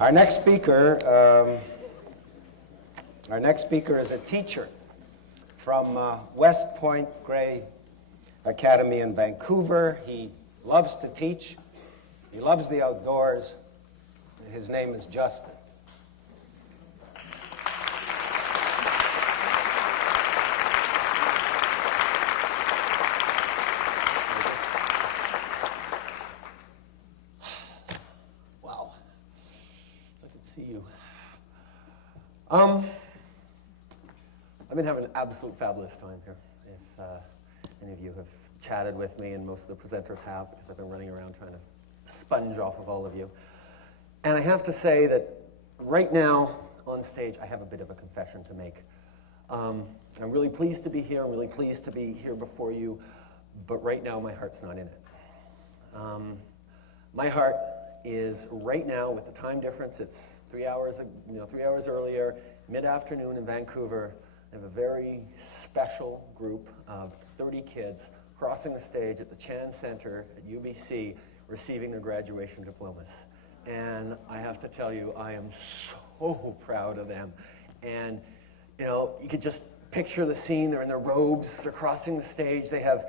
Our next speaker is a teacher from West Point Grey Academy in Vancouver. He loves to teach. He loves the outdoors. His name is Justin. Wow. I can see you. I've been having an absolute fabulous time here. If any of you have chatted with me, and most of the presenters have, because I've been running around trying to sponge off of all of you. And I have to say that right now on stage, I have a bit of a confession to make. I'm really pleased to be here. I'm really pleased to be here before you. But right now, my heart's not in it. My heart is right now, with the time difference, it's 3 hours, 3 hours earlier, mid-afternoon in Vancouver. I have a very special group of 30 kids crossing the stage at the Chan Center at UBC, receiving their graduation diplomas. And I have to tell you, I am so proud of them. And, you could just picture the scene. They're in their robes, they're crossing the stage. They have,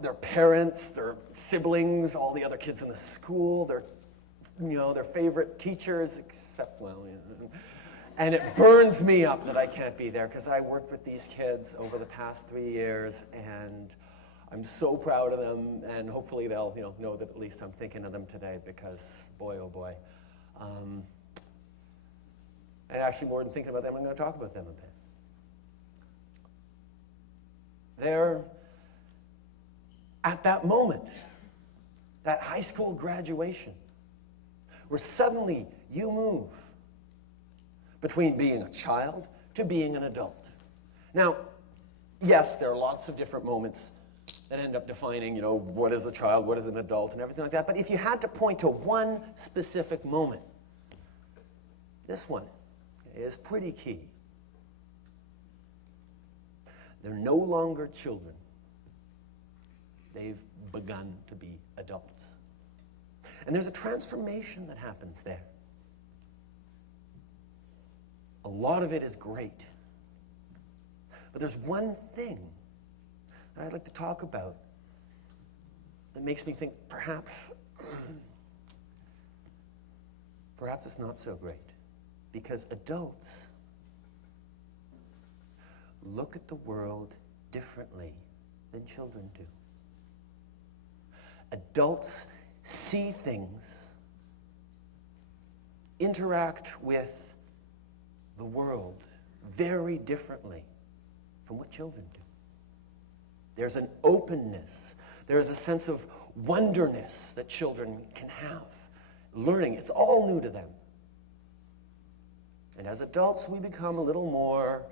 their parents, their siblings, all the other kids in the school, their favorite teachers, except, and it burns me up that I can't be there, because I worked with these kids over the past 3 years, and I'm so proud of them, and hopefully they'll know that at least I'm thinking of them today, because boy, oh boy. And actually, more than thinking about them, I'm going to talk about them a bit. They're at that moment, that high school graduation, where suddenly you move between being a child to being an adult. Now, yes, there are lots of different moments that end up defining, what is a child, what is an adult, and everything like that. But if you had to point to one specific moment, this one is pretty key. They're no longer children. They've begun to be adults. And there's a transformation that happens there. A lot of it is great. But there's one thing that I'd like to talk about that makes me think perhaps it's not so great. Because adults look at the world differently than children do. Adults see things, interact with the world very differently from what children do. There's an openness. There's a sense of wonderness that children can have. Learning, it's all new to them. And as adults, we become a little more,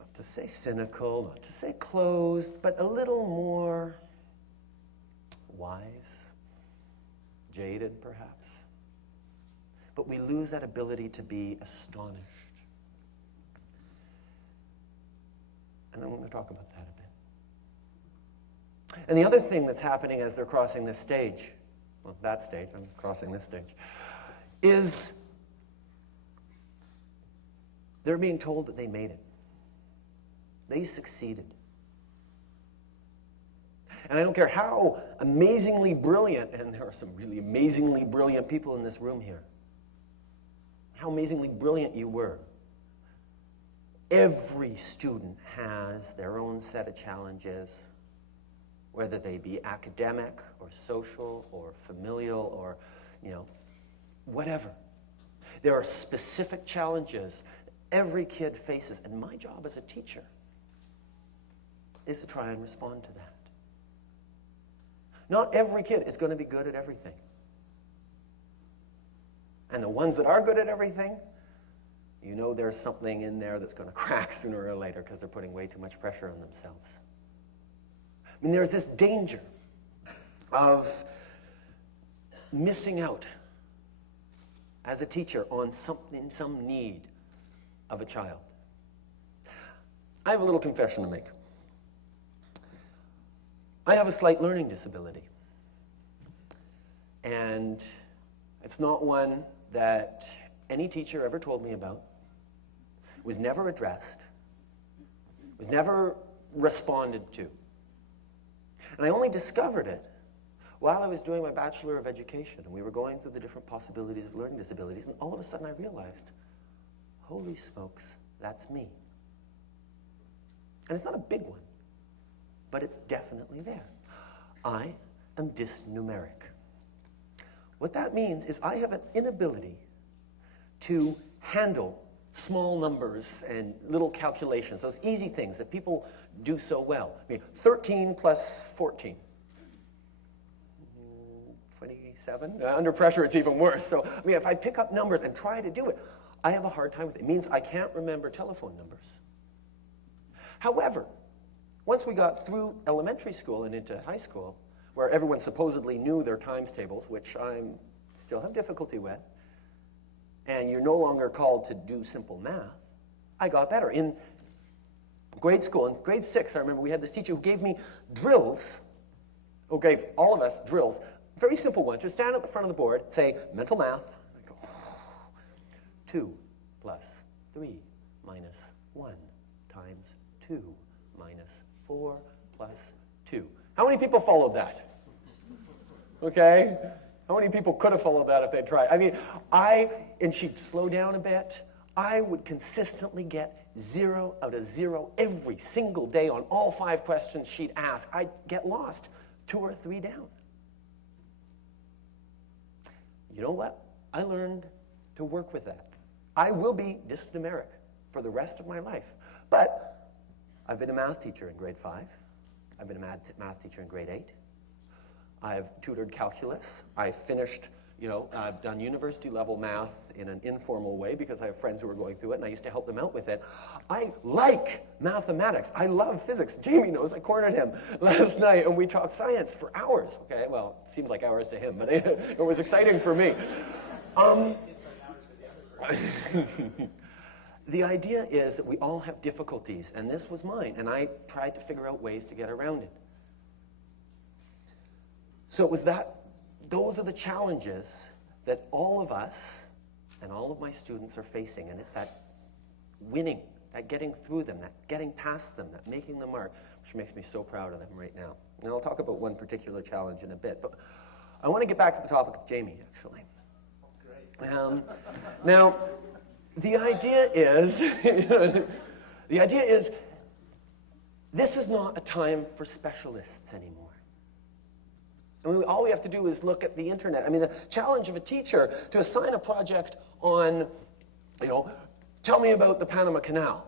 not to say cynical, not to say closed, but a little more wise, jaded perhaps. But we lose that ability to be astonished. And I'm going to talk about that a bit. And the other thing that's happening as they're crossing this stage, that stage, I'm crossing this stage, is they're being told that they made it. They succeeded. And I don't care how amazingly brilliant, and there are some really amazingly brilliant people in this room here, how amazingly brilliant you were. Every student has their own set of challenges, whether they be academic or social or familial or, whatever. There are specific challenges every kid faces, and my job as a teacher is to try and respond to that. Not every kid is going to be good at everything. And the ones that are good at everything, there's something in there that's going to crack sooner or later because they're putting way too much pressure on themselves. There's this danger of missing out as a teacher on some need of a child. I have a little confession to make. I have a slight learning disability. And it's not one that any teacher ever told me about, was never addressed, was never responded to. And I only discovered it while I was doing my Bachelor of Education, and we were going through the different possibilities of learning disabilities, and all of a sudden I realized, holy smokes, that's me. And it's not a big one, but it's definitely there. I am dysnumeric. What that means is I have an inability to handle small numbers and little calculations, those easy things that people do so well. I mean, 13 plus 14. 27? Under pressure, it's even worse. So, I mean, if I pick up numbers and try to do it, I have a hard time with it. It means I can't remember telephone numbers. However, once we got through elementary school and into high school, where everyone supposedly knew their times tables, which I still have difficulty with, and you're no longer called to do simple math, I got better. In grade school, in grade 6, I remember we had this teacher who gave me drills, who gave all of us drills, very simple ones. Just stand at the front of the board, say, mental math. I go, 2 plus 3 minus 1 times 2 minus 4 plus 2. How many people followed that? Okay? How many people could have followed that if they tried? I mean, and she'd slow down a bit, I would consistently get 0 out of 0 every single day on all 5 questions she'd ask. I'd get lost 2 or 3 down. You know what? I learned to work with that. I will be dysnumeric for the rest of my life. But I've been a math teacher in grade 5. I've been a math teacher in grade 8. I've tutored calculus. I finished, I've done university level math in an informal way because I have friends who are going through it and I used to help them out with it. I like mathematics. I love physics. Jamie knows, I cornered him last night and we talked science for hours. Okay, well, it seemed like hours to him, but it was exciting for me. The idea is that we all have difficulties, and this was mine, and I tried to figure out ways to get around it. So it was those are the challenges that all of us and all of my students are facing, and it's that winning, that getting through them, that getting past them, that making the mark, which makes me so proud of them right now. And I'll talk about one particular challenge in a bit, but I want to get back to the topic of Jamie, actually. Great. Now, the idea is, this is not a time for specialists anymore. I mean, all we have to do is look at the internet. I mean, the challenge of a teacher to assign a project on, tell me about the Panama Canal.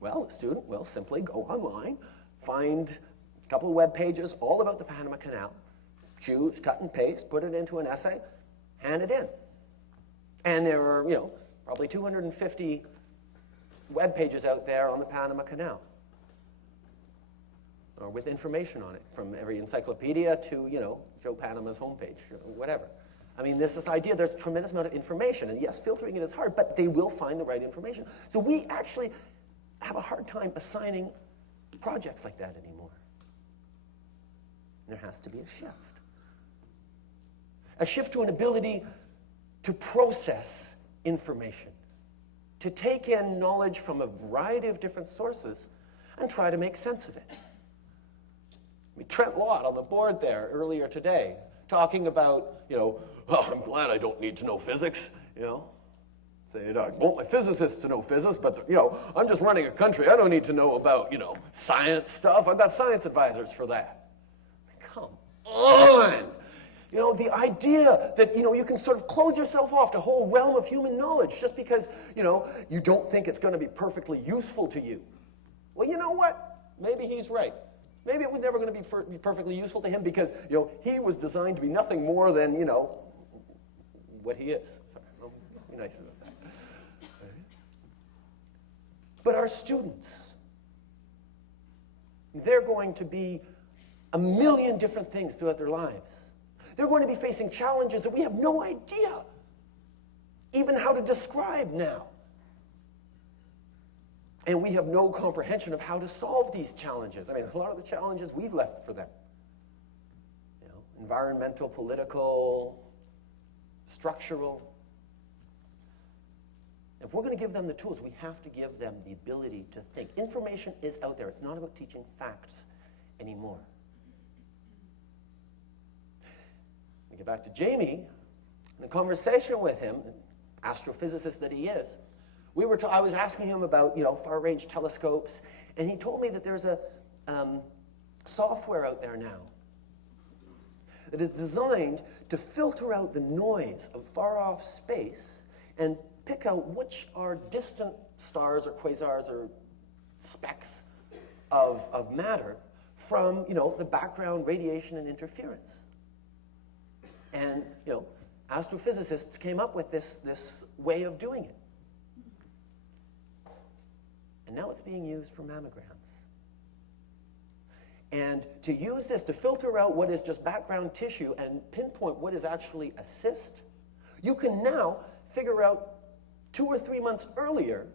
Well, the student will simply go online, find a couple of web pages all about the Panama Canal, choose, cut and paste, put it into an essay, hand it in. And there are, probably 250 web pages out there on the Panama Canal, or with information on it, from every encyclopedia to, Joe Panama's homepage, whatever. I mean, this idea, there's a tremendous amount of information, and yes, filtering it is hard, but they will find the right information. So we actually have a hard time assigning projects like that anymore. There has to be a shift. A shift to an ability to process information, to take in knowledge from a variety of different sources and try to make sense of it. I mean, Trent Lott on the board there earlier today talking about, I'm glad I don't need to know physics, saying, I want my physicists to know physics, but, I'm just running a country. I don't need to know about, science stuff. I've got science advisors for that. Come on. The idea that, you can sort of close yourself off to a whole realm of human knowledge just because, you don't think it's going to be perfectly useful to you. Well, you know what? Maybe he's right. Maybe it was never going to be perfectly useful to him because, he was designed to be nothing more than, what he is. Sorry, I'll be nice about that. But our students, they're going to be a million different things throughout their lives. They're going to be facing challenges that we have no idea even how to describe now. And we have no comprehension of how to solve these challenges. I mean, a lot of the challenges we've left for them. Environmental, political, structural. If we're going to give them the tools, we have to give them the ability to think. Information is out there. It's not about teaching facts anymore. We get back to Jamie. In a conversation with him, astrophysicist that he is, I was asking him about far-range telescopes, and he told me that there's a software out there now that is designed to filter out the noise of far-off space and pick out which are distant stars or quasars or specks of matter from the background radiation and interference. And astrophysicists came up with this way of doing it. And now it's being used for mammograms. And to use this to filter out what is just background tissue and pinpoint what is actually a cyst, you can now figure out 2 or 3 months earlier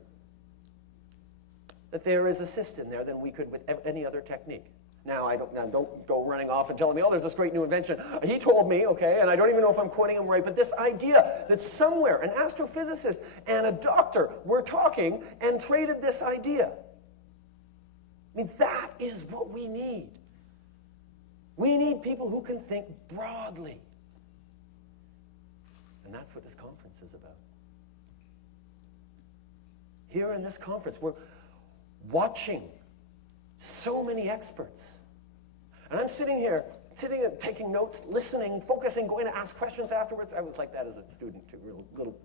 that there is a cyst in there than we could with any other technique. Now, don't go running off and telling me, oh, there's this great new invention. He told me, okay, and I don't even know if I'm quoting him right, but this idea that somewhere an astrophysicist and a doctor were talking and traded this idea. I mean, that is what we need. We need people who can think broadly. And that's what this conference is about. Here in this conference, we're watching so many experts. And I'm sitting here, and taking notes, listening, focusing, going to ask questions afterwards. I was like that as a student too, a little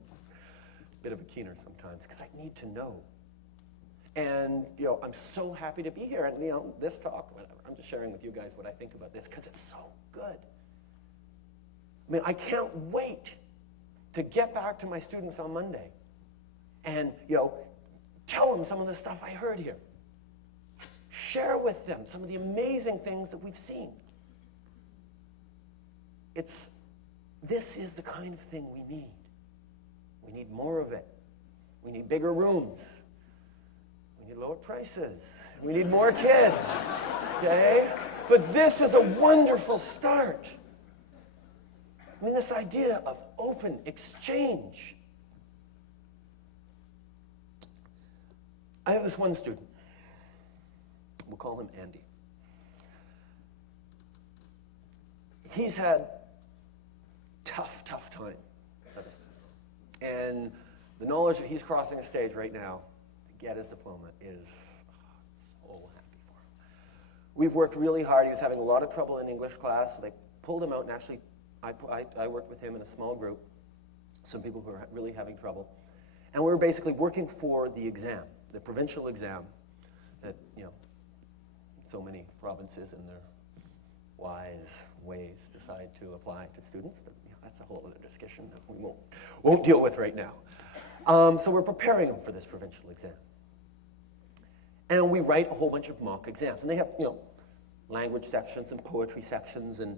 bit of a keener sometimes, because I need to know. And, I'm so happy to be here. And, this talk, whatever, I'm just sharing with you guys what I think about this, because it's so good. I mean, I can't wait to get back to my students on Monday and, tell them some of the stuff I heard here. Share with them some of the amazing things that we've seen. This is the kind of thing we need. We need more of it. We need bigger rooms. We need lower prices. We need more kids. Okay? But this is a wonderful start. I mean, this idea of open exchange. I have this one student. We'll call him Andy. He's had tough time. And the knowledge that he's crossing a stage right now to get his diploma is so happy for him. We've worked really hard. He was having a lot of trouble in English class, so they pulled him out, and actually I worked with him in a small group, some people who were really having trouble. And we were basically working for the exam, the provincial exam that, so many provinces in their wise ways decide to apply to students, but that's a whole other discussion that we won't deal with right now. So we're preparing them for this provincial exam. And we write a whole bunch of mock exams. And they have, language sections and poetry sections and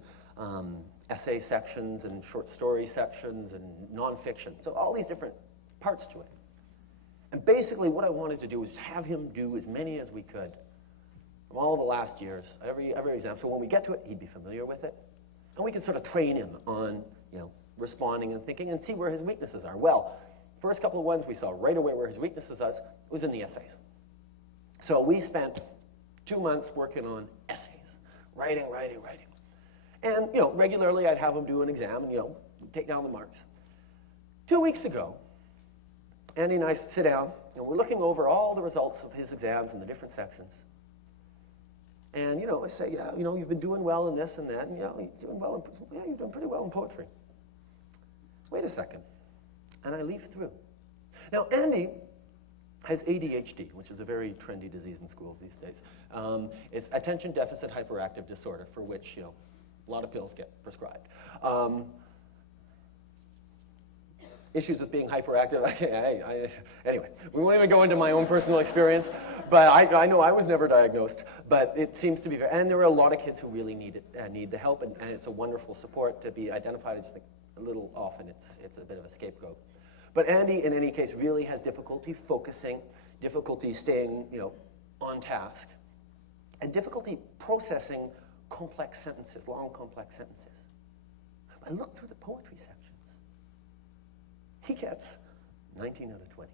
essay sections and short story sections and nonfiction. So all these different parts to it. And basically what I wanted to do was have him do as many as we could from all the last years, every exam. So when we get to it, he'd be familiar with it. And we could sort of train him on, responding and thinking and see where his weaknesses are. Well, first couple of ones we saw right away where his weaknesses was in the essays. So we spent 2 months working on essays, writing. And, regularly I'd have him do an exam and, take down the marks. 2 weeks ago, Andy and I sit down and we're looking over all the results of his exams in the different sections. And, I say, yeah, you've been doing well in this and that, and, you're doing well you've done pretty well in poetry. Wait a second. And I leaf through. Now, Andy has ADHD, which is a very trendy disease in schools these days. It's attention deficit hyperactive disorder, for which, a lot of pills get prescribed. Issues with being hyperactive. Anyway, we won't even go into my own personal experience, but I know I was never diagnosed, but it seems to be and there are a lot of kids who really need the help, and it's a wonderful support to be identified. It's a little often it's a bit of a scapegoat. But Andy, in any case, really has difficulty focusing, difficulty staying, on task, and difficulty processing complex sentences, long complex sentences. I look through the poetry sections. He gets 19 out of 20.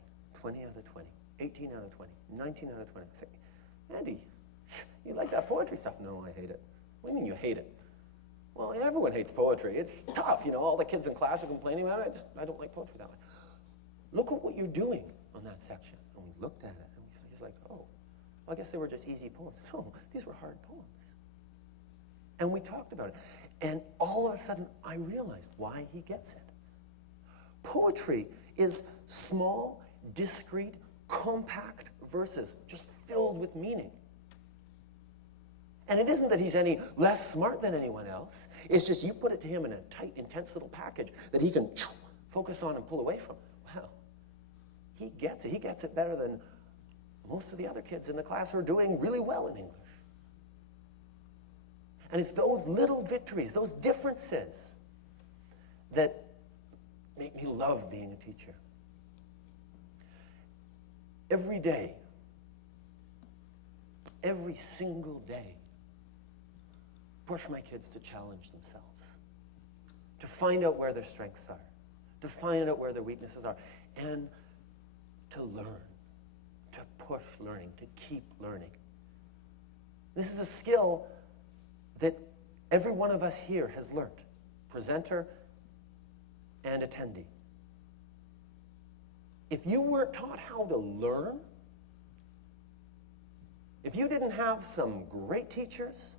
20 out of 20, 18 out of 20, 19 out of 20. I say, Andy, you like that poetry stuff? No, I hate it. What do you mean you hate it? Well, everyone hates poetry. It's tough, all the kids in class are complaining about it. I don't like poetry that much. Look at what you're doing on that section. And we looked at it, and he's like, oh, well, I guess they were just easy poems. No, these were hard poems. And we talked about it. And all of a sudden, I realized why he gets it. Poetry is small, discrete, compact verses, just filled with meaning. And it isn't that he's any less smart than anyone else. It's just you put it to him in a tight, intense little package that he can focus on and pull away from. Wow. He gets it. He gets it better than most of the other kids in the class who are doing really well in English. And it's those little victories, those differences, that make me love being a teacher. Every day, every single day, push my kids to challenge themselves, to find out where their strengths are, to find out where their weaknesses are, and to learn, to push learning, to keep learning. This is a skill that every one of us here has learned, presenter and attendee. If you weren't taught how to learn, if you didn't have some great teachers,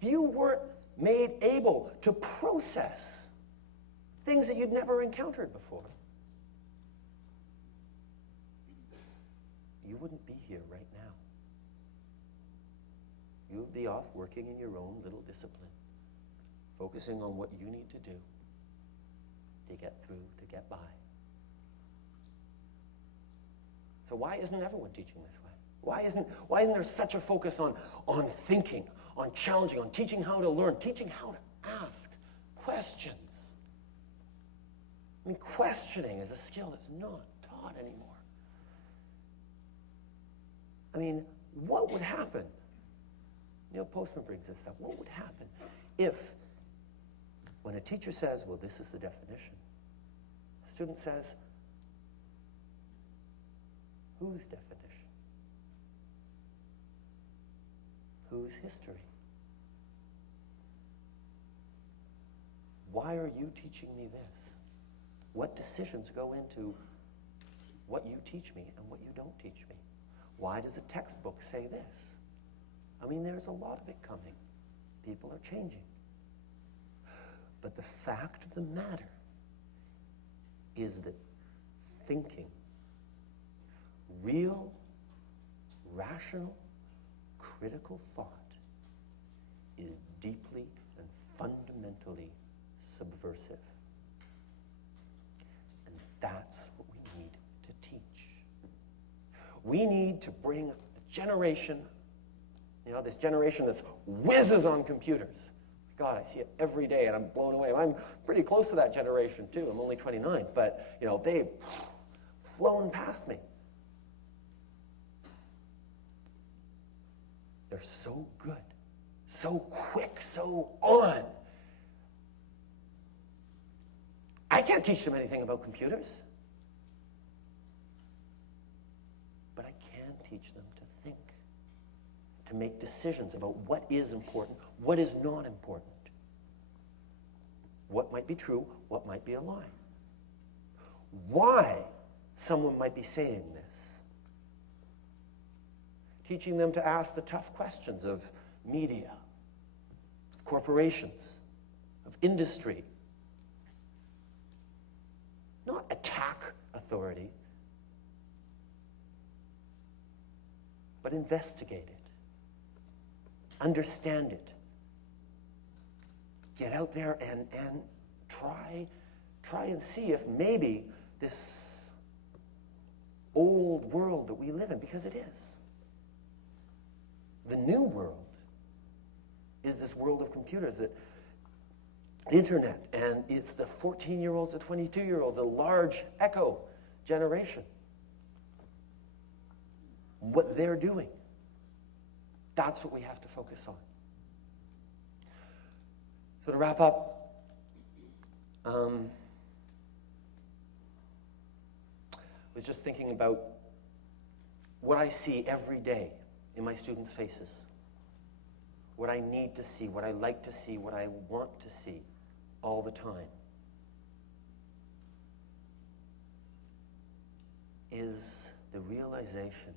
if you weren't made able to process things that you'd never encountered before, you wouldn't be here right now. You would be off working in your own little discipline, focusing on what you need to do to get through, to get by. So why isn't everyone teaching this way? Why isn't there such a focus on thinking, on challenging, on teaching how to learn, teaching how to ask questions? I mean, questioning is a skill that's not taught anymore. I mean, what would happen? Neil Postman brings this up. What would happen if, when a teacher says, well, this is the definition, a student says, whose definition? Whose history? Why are you teaching me this? What decisions go into what you teach me and what you don't teach me? Why does a textbook say this? I mean, there's a lot of it coming. People are changing. But the fact of the matter is that thinking, real, rational, critical thought is deeply and fundamentally subversive. And that's what we need to teach. We need to bring a generation, this generation that's whizzes on computers. God, I see it every day and I'm blown away. I'm pretty close to that generation too. I'm only 29, but they've flown past me. They're so good, so quick, so on. I can't teach them anything about computers, but I can teach them to think, to make decisions about what is important, what is not important, what might be true, what might be a lie, why someone might be saying this. Teaching them to ask the tough questions of media, of corporations, of industry. Not attack authority, but investigate it. Understand it. Get out there and try and see if maybe this old world that we live in, because it is. The new world is this world of computers, that internet, and it's the 14-year-olds, the 22-year-olds, a large echo generation. What they're doing, that's what we have to focus on. So to wrap up, was just thinking about what I see every day in my students' faces. What I need to see, what I like to see, what I want to see all the time. Is the realization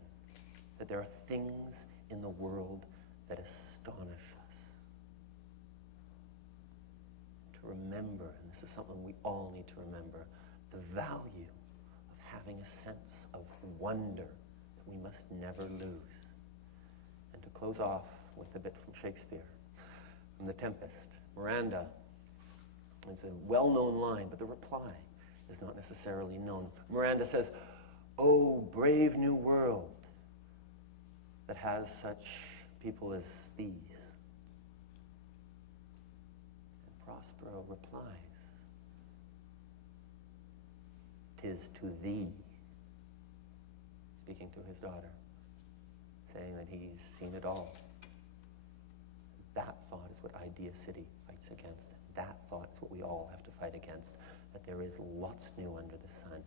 that there are things in the world that astonish us. To remember, and this is something we all need to remember, the value of having a sense of wonder that we must never lose. And to close off with a bit from Shakespeare, from The Tempest, Miranda. It's a well-known line, but the reply is not necessarily known. Miranda says, "Oh, brave new world that has such people as these." And Prospero replies, "'Tis to thee," speaking to his daughter, saying that he's seen it all. That thought is what IdeaCity fights against. That thought is what we all have to fight against, that there is lots new under the sun,